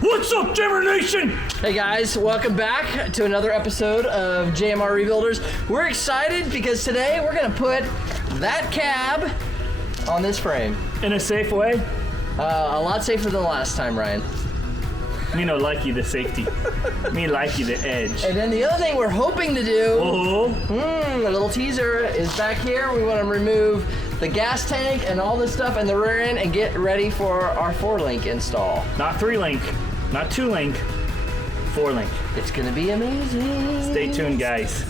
What's up, Jammer Nation? Hey guys, welcome back to another episode of JMR Rebuilders. We're excited because today we're gonna put that cab on this frame. In a safe way? A lot safer than last time, Ryan. Me no likey the safety. Me likey the edge. And then the other thing we're hoping to do, Oh. a little teaser, is back here. We want to remove the gas tank and all this stuff in the rear end and get ready for our 4-link install. Not 3-link, not 2-link, 4-link. It's gonna be amazing. Stay tuned, guys.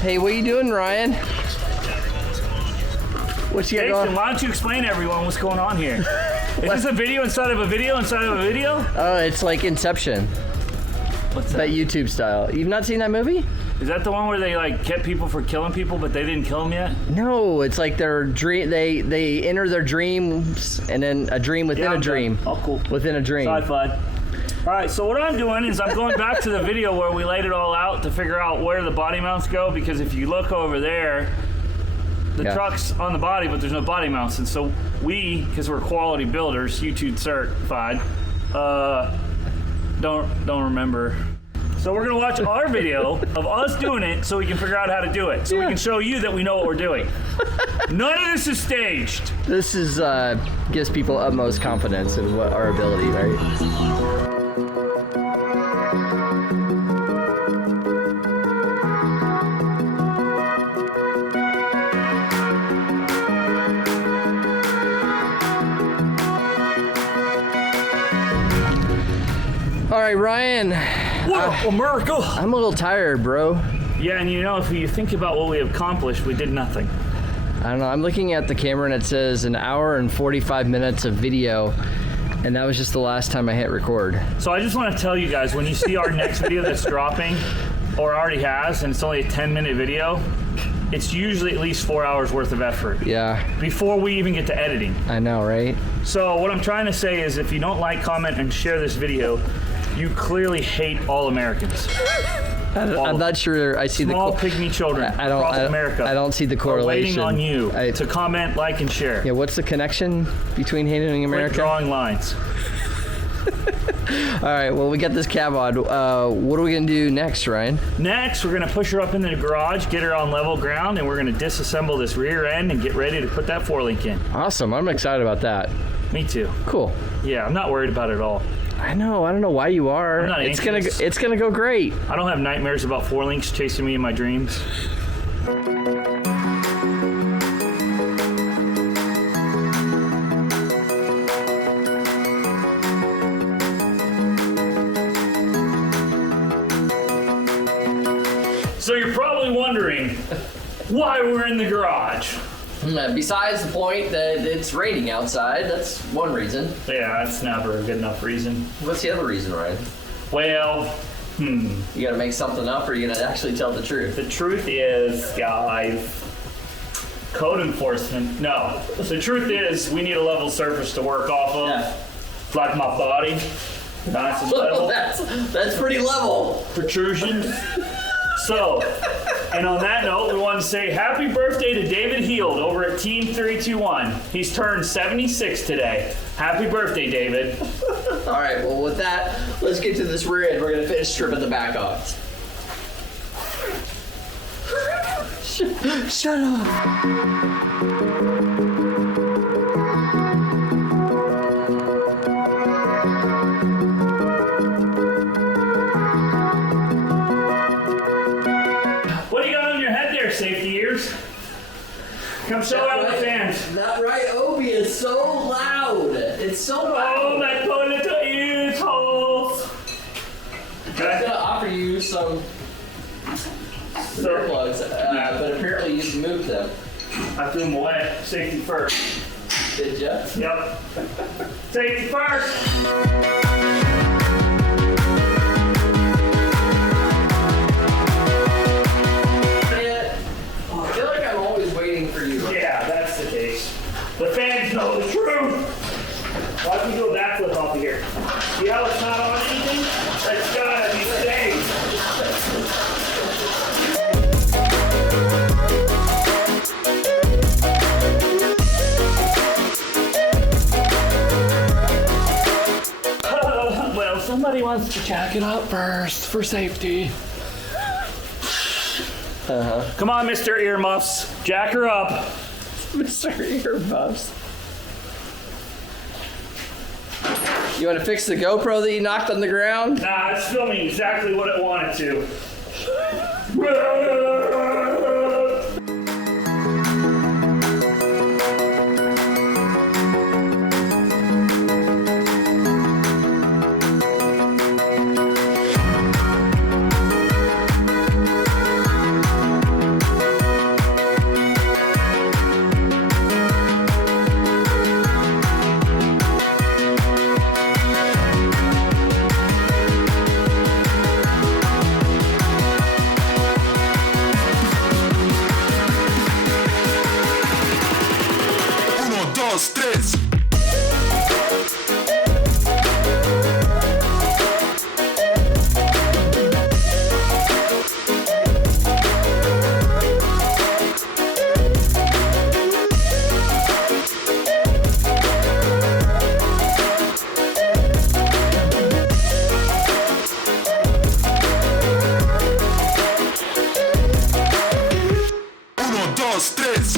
Hey, what you doing, Ryan? What you got Jason, going? why don't you explain to everyone what's going on here? Is this a video inside of a video inside of a video? Oh, it's like Inception. What's That YouTube style. You've not seen that movie? Is that the one where they like kept people for killing people, but they didn't kill them yet? No, it's like their dream. They enter their dreams, and then a dream within a dream. Oh, cool. Within a dream. Sci-fi. All right, so what I'm doing is I'm going back to the video where we laid it all out to figure out where the body mounts go, because if you look over there, the truck's on the body, but there's no body mounts. And so we, because we're quality builders, YouTube certified, don't remember. So we're gonna watch our video of us doing it so we can figure out how to do it. So we can show you that we know what we're doing. None of this is staged. This is gives people utmost confidence in what our ability, right? All right, Ryan. What America! I'm a little tired, bro. Yeah, and you know, if you think about what we accomplished, we did nothing. I don't know. I'm looking at the camera and it says an hour and 45 minutes of video, and that was just the last time I hit record. So I just want to tell you guys, when you see our next video that's dropping, or already has, and it's only a 10-minute video, it's usually at least 4 hours worth of effort. Yeah. Before we even get to editing. I know, right? So what I'm trying to say is, if you don't like, comment, and share this video, you clearly hate all Americans. I'm not sure I see small pygmy children across America. I don't see the correlation. Are waiting on you to comment, like, and share. Yeah, what's the connection between hating America? Quit drawing lines. All right, well, we got this cab on. What are we gonna do next, Ryan? Next, we're gonna push her up into the garage, get her on level ground, and we're gonna disassemble this rear end and get ready to put that 4-link in. Awesome, I'm excited about that. Me too. Cool. Yeah, I'm not worried about it at all. I know. I don't know why you are. I'm not anxious. It's gonna go great. I don't have nightmares about 4-links chasing me in my dreams. So you're probably wondering why we're in the garage. Besides the point that it's raining outside, that's one reason. Yeah, that's never a good enough reason. What's the other reason, Ryan? Well, You gonna make something up, or are you gonna actually tell the truth? The truth is, guys, code enforcement. No. The truth is, we need a level surface to work off of. Yeah. It's like my body. Nice and Well, level. that's pretty level. Protrusions. So, and on that note, we want to say happy birthday to David Heald over at Team 321. He's turned 76 today. Happy birthday, David. All right, well, with that, let's get to this rear end. We're going to finish stripping the back off. Shut up. What do you got on your head there, safety ears? Come show out the fans. That right, Obi is so loud. It's so loud. Oh, my poor little ears holes. I was gonna offer you some earplugs, but apparently you moved them. I threw them away. Safety first. Did ya? Yep. Safety first. I feel like I'm always waiting for you. Yeah, that's the case. The fans know the truth. Why don't we do a backflip off of here? See how it's not on anything? That's gotta be stayed. Well, somebody wants to jack it up first for safety. Come on, Mr. Earmuffs. Jack her up. Mr. Earbuds. You want to fix the GoPro that you knocked on the ground? Nah, it's filming exactly what it wanted to. Dos, tres. Uno, dos, tres.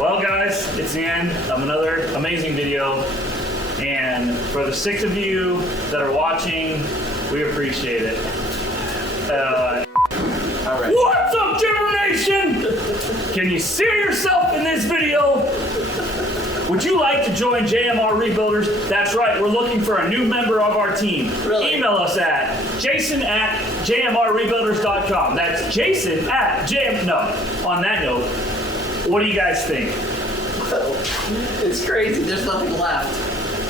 Well, guys, it's the end of another amazing video. And for the 6 of you that are watching, we appreciate it. All right. What's up, Jimmer Nation? Can you see yourself in this video? Would you like to join JMR Rebuilders? That's right, we're looking for a new member of our team. Really? Email us at jason@jmrrebuilders.com. That's jason@jm. No, on that note, what do you guys think? It's crazy. There's nothing left.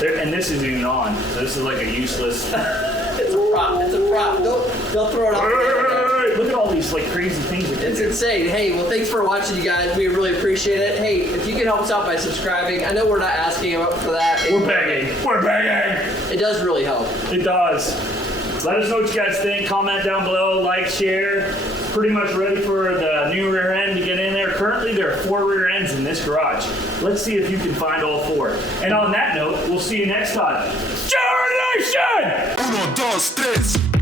And this isn't even on, so this is like a useless. It's a prop. It's a prop. Don't throw it off. Look at all these like crazy things. It's insane. Hey, well, thanks for watching, you guys. We really appreciate it. Hey, if you can help us out by subscribing, I know we're not asking for that. We're begging. We're begging. It does really help. It does. Let us know what you guys think. Comment down below. Like, share. pretty much ready for the new rear end to get in there. Currently, there are 4 rear ends in this garage. Let's see if you can find all 4. And on that note, we'll see you next time. Generation! 1, 2, 3.